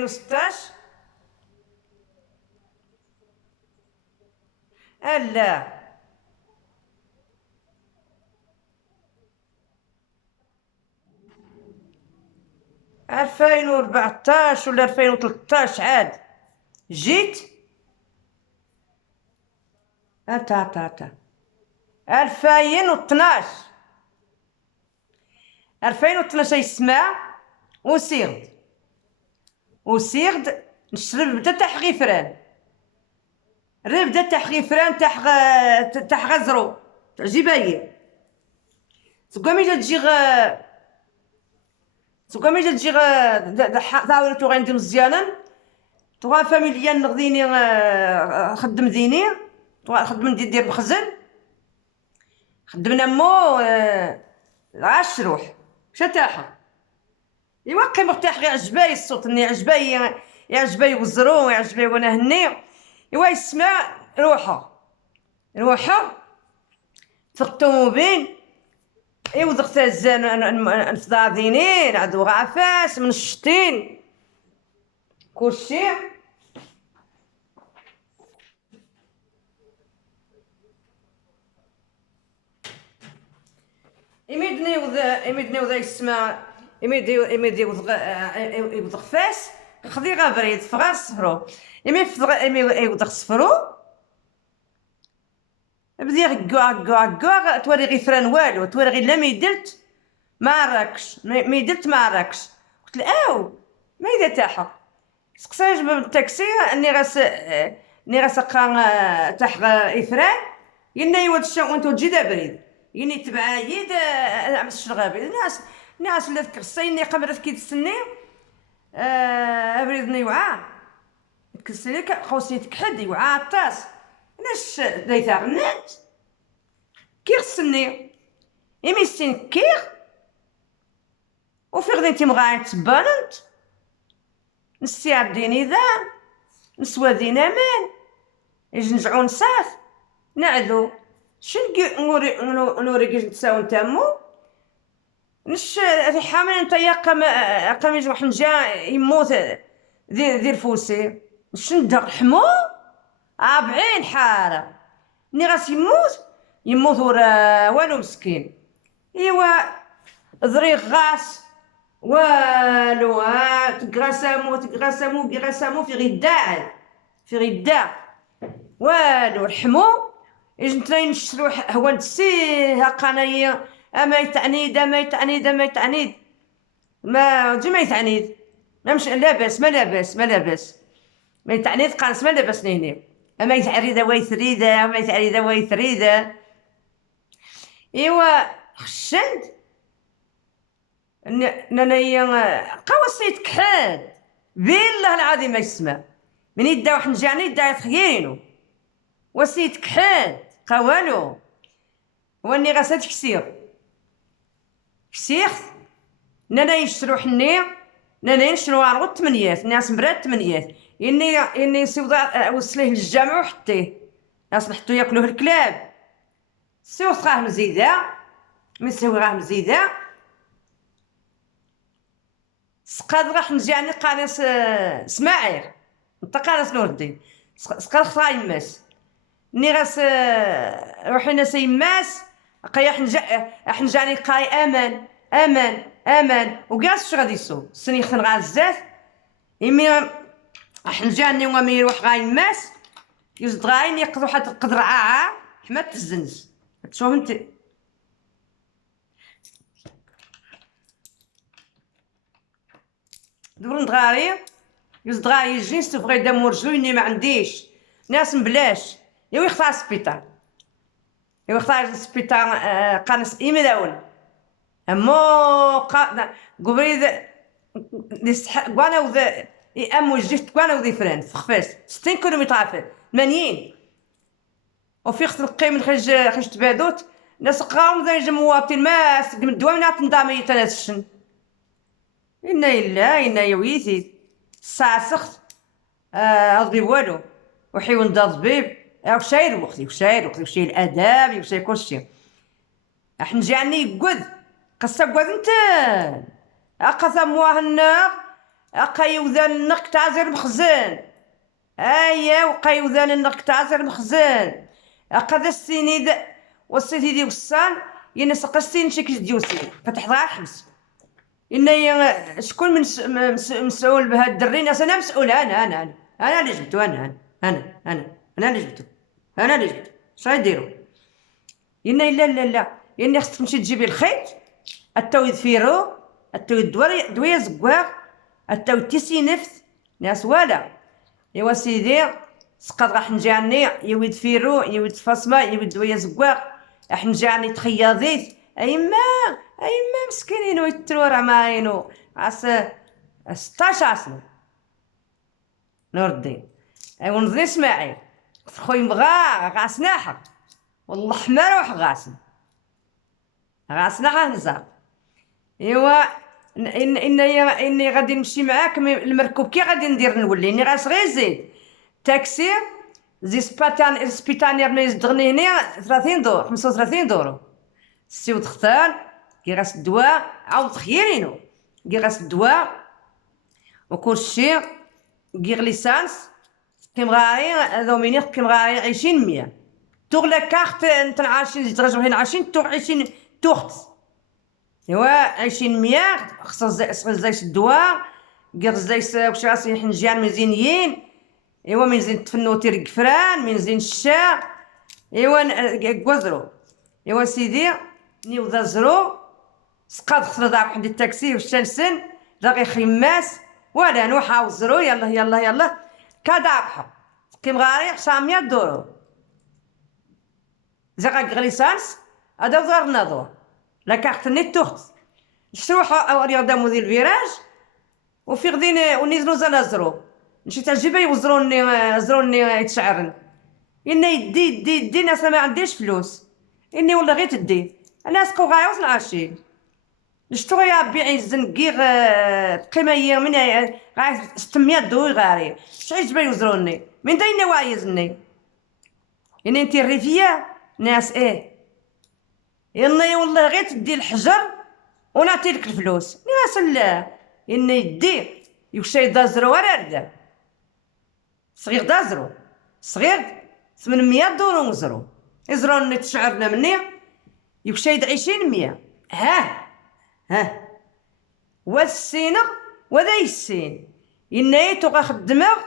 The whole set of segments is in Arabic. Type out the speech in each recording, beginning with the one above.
2016. لا، 2014 ولا 2013 عاد جيت. تا 2012 يسمع وسيغد نشرب بدا تاع غفران، بدا تاع غفران تاع غزرو تاع جباية. تقومي تجي داورتو غندير مزيانا تغا فاميليا نغديني خدم ديني خدم ندير مخزن خدمنا مو عاش روح شتاحة. ايوا كي مرتاح غير عجباي الصوت اني يعجباي وزرو يعجباي وانا هني. ايوا يسمع روحه في الطوموبيل ايوا ضغط الزان نفضا ديني نعدو غعفاس من الشتين كلشي. يمدني وذا يسمع يمدي يوضغ فاس خذي غا بريد فغا صفرو يوضغ صفرو بدي هكا توري غي فران والو توري غي لا ميدلت مراكش قلت له ما اذا تاحا سقساش بالتاكسي اني غاسقا تاح افران ينا يود الشا وانتو تجي دا بريد يني تبعايد عم الشرغابي الناس ولا تكرسيني قمرت كي تسني بريدني وعا تكسلي قوسي تكحدي وعا طاس ناش دايتا غنات كي خصني يميسين كيغ وفي غدي انتي مغاين تباننت نسيار ديني ذا نسوا دين امان يجنجعو نساث نعذو شنقي نوري كيش نتساو نتامو نش في حامل نتا قام يجي حنجا يموت دير فوسي شندق حمو بعين حاره ني غاس يموت ورا والو مسكين. ايوا ضريغ غاس والو تقراسمو في غدا والو رحمو يجي نشرو هو نسيه قنايا ما يتعنيد ما جي ما يتعنيد ما مش لاباس ما يتعنيد قانس ما لاباس نيني ما يتعريده ويثريده ما يتعريده ويثريده. ايوا خشنت نانايا قوسيت كحاد بالله العظيم ما يسمع من يدا واحد جاني يدا يتخيينو وسيت كحاد قوالو واني غاسات كسيخ نانا يشرو حني نانا يشرو عرض 8 ناس مرات 8 اني سوضا وصليه للجامع وحطيه ناس نحطو ياكلوه الكلاب سوس غاه مزيده مسوي غاه مزيده سقاد راح نجاني قانص اسماعيل انت قانص نور الدين سقاد خطا يماس ني غاس روحي ناس يماس قايا حنجاني قاي امان وكاس غادي يسو سني خن غازات يمي حنجاني وما يروح غاي يماس يزد غاين يقضوا حتى القدر حمات الزنز تشوف انت دور ندغاري يزد غاي يجي نستفغي دام ورجلو اني ما عنديش ناس مبلاش يختار السبيطار قانص إيميلاون أمو قبريد قوانا وذا أمو جيت قوانا وذي فران في خفاس 60 كيلومتر عافر 80 وفي خص نقي من خرج تبادوت ناس قاوم ذا يجي مواطن ما سقم الدواء نعط نضامي تناسشن إنا إلا إنا يويتي الساعة سخت أضبي والو وحيون دا ضبيب وشاير وشي الاداب وشي كلشي احنا جاني يقود قصه قود انت اقصى مواه النار أقيوذان النق تعزر مخزن. أيا وقيوذان النق تعزر مخزن. أقذ السينيد والسيتي دي وصال ينسق السين شكل ديوسي فتح ضاع الحبس. إن شكون مسؤول بهاد الدرين؟ أنا مسؤول. أنا اللي جبتو. أنا اللي جبتو. أنا اللي جبتو. شنو يديروا؟ لا إن خصك تمشي تجيبي الخيط التويد فيرو التويد دوية زكواغ التويد تيسي نفس ناس والا. إوا سيدي سقط غا حنجاني يويد فيرو يويد فاصمة يويد دوية زكواغ حنجاني تخياضيت أيما مسكينين ويترور معاينو عس 16 سنة نور الدين. أيوا نظني اسماعيل خويا بغا غاسناحر والله حمار وح غاسنا نزار. إوا إني غادي نمشي معاك المركوب كي غادي ندير نولي إني غاس غير زيد تاكسي زي سبيتانير ما يزدغني هنا 30 دور 35 دورو سيو تختار كي غاس الدواء عاود خيرينو كي غاس الدواء وكلشي كي ليسانس كيمغاري دومينيغ كيمغاري 20 توغ لا كارت نتاع 20 ترجعو هنا 20 توغ 20 توخت. إوا 20 خصو زايس الدواء كير زايس واش راسي حنجان مزيانين. إوا من زين تفنوتي القفران من زين الشا. إوا كوزرو. إوا سيدي نيوضا زرو سقاد خسر داك حد التاكسي والشنسن باغي خماس ولا نوحا وزرو يلا كدابحو كيمغاري 900 دورو زاكا غليسانس هذا ودار ناضو لا كارت نيت توخت نشروحو او رياضه موديل فيراج وفي غدين ونيزلو زنازرو مشيت الجبه يوزروني يتشعرن إني يدي ناس ما عنديش فلوس إني والله غير تدي أنا سكو غايوز العشي نشتو يا بيعي الزنقيغ قيمة من غايز 600 دور غاري شعيش جبا يوزروني من داينا وايزني إني انتي الريفية ناس إني والله غير تدي الحجر ونعطيلك الفلوس ناس لا إني يدي يوشي دازرو ورا صغير دازرو صغير 800 دور ونزرو يزروني تشعرنا مني يوشي 20 ها والسينة وذا يسين إني توغا خدمغ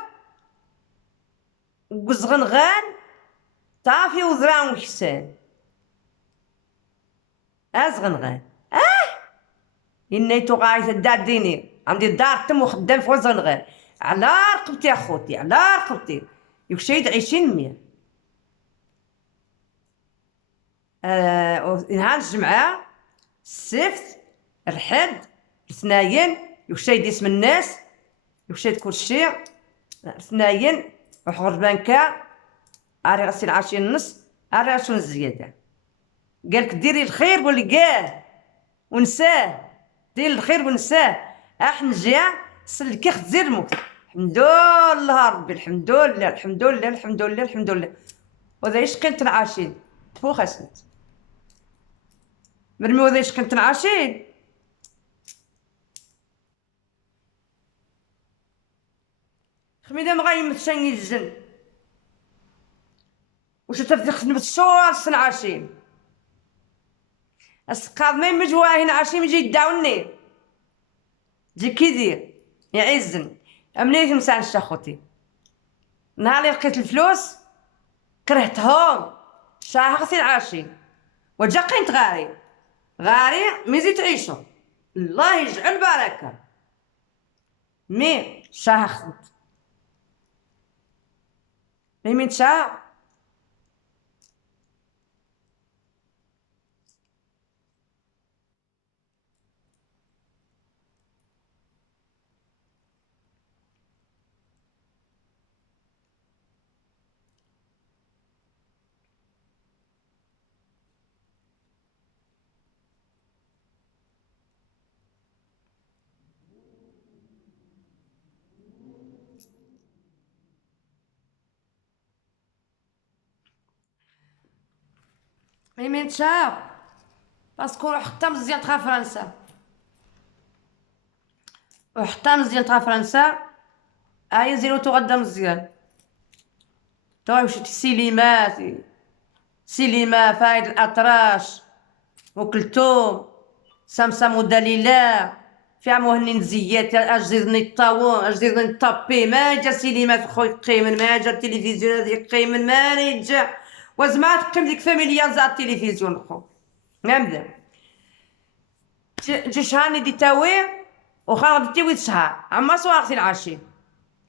وزغنغان طافي وزران وحسان أزغنغان إني توغا يتدار ديني عندي الدار تم وخدام في وزغنغان على رقبتي أخوتي على رقبتي يوشيد 20 نهار الجمعة السبت الحد الاثنين يوشيد اسم الناس يوشيد كلشي الاثنين وحور بانكا أري غسيل 10:30 أري غشون الزيادة قالك ديري الخير ولقاه ونساه ديري الخير ونساه أحنجا سلكي خزير الموت الحمد لله ربي الحمد لله وذا ايش كنت العاشين تفوخ اسنت مرمي وذا ايش كنت العاشين خميدا مغايم تشاني الجن وش تفدي خدمة الشوار سن عاشين السقاض ما يمجواهن عاشين يجي يداوني جي كيدير يعزن أمنيت مسان شاخوتي نهار اللي لقيت الفلوس كرهتهم شاهقتي العاشين وجاقين غاري ميزي تعيشو الله يجعل بركة مي شاهقت مي شاهق مي تشاف باسكو روح حتى مزيان تخا فرنسا وحتى مزيان تاع فرنسا هاي زيروتو غدا مزيان تو مشيت السينمات سينما فايد الأطراش وكلثوم سمسم ودليلة فيها مهنين زيات أجدرني الطاوون أجدرني الطابي ما جا سينما خويا قيمن ما جا التلفزيون هذيك قيمن ما جا وزما تقيم ديك فاميليا زا التلفزيون خو نعم جي شهرني دي تاوي وخا دي تاوي شهر عما صوارتي العشين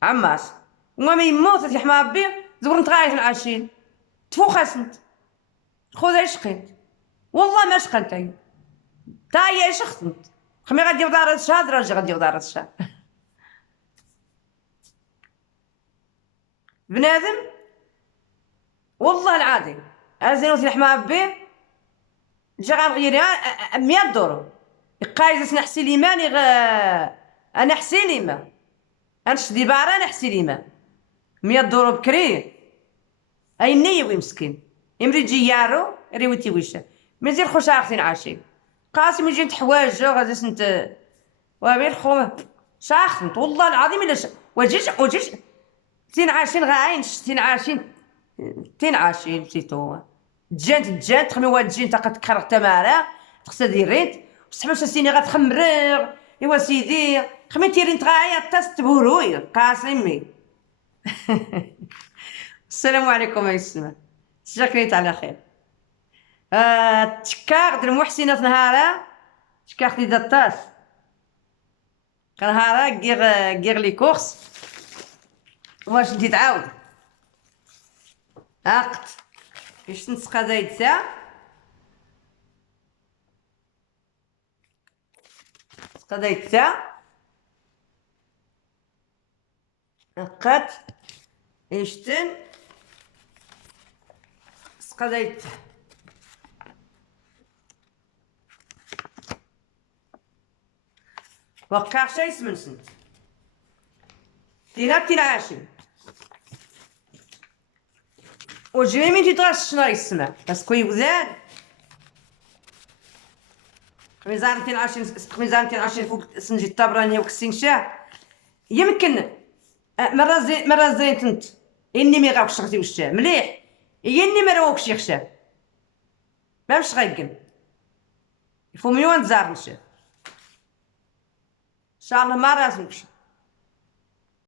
عماس وما يموت يحمى ربي زور نتغاير العشين تفوخسنت خذ شقنت والله ما شقنت تا هي شخصنت خمي غادي دار الشهر راجع غادي دار الشهر بنادم والله العظيم ازين وتي يحمى ربي جا غنغيرها 100 دورو قايزة نحسي ليماني انا حسي ليما انشدي بارا انا حسي ليما 100 دورو بكري اي نيوي مسكين يمري جي يارو ريوتي ويشا مزيان خوش اختي عاشين قاسم يجي تحوايج غادي سنت وابير خو شاخنت والله العظيم الا وجيش تين عاشين غاين تين عاشين تين عاشين سيتو تجانت تخمي واد تجين تاقا تكرر تمارا تخسى ديريت بصح سيني غتخمرغ ايوا سيدي خمي تيرين تغايا تاست بوروي قاسمي السلام عليكم يا السلام شكريت على خير تشكار در محسنة نهارا تشكار لي دطاس نهارا غير لي كورس واش ندي تعاود عقد باش تنسقى زايد ساعة نسقى زايد ساعة عقد يشتن نسقى زايد ساعة وقع شي سمنسنت تينا تينعاشن وجري من تيتغاش شنو يسمع باسكو يوزان خميزان تينعاشن فوق سنجي الطبرانية وكسينشاه يمكن مرة زين تنت إني مي غاوكش شغتي وشاه مليح إني ما روكش يخشاه مامش غيقن يفو ميوان تزار نشاه إن شاء الله ما راسمكش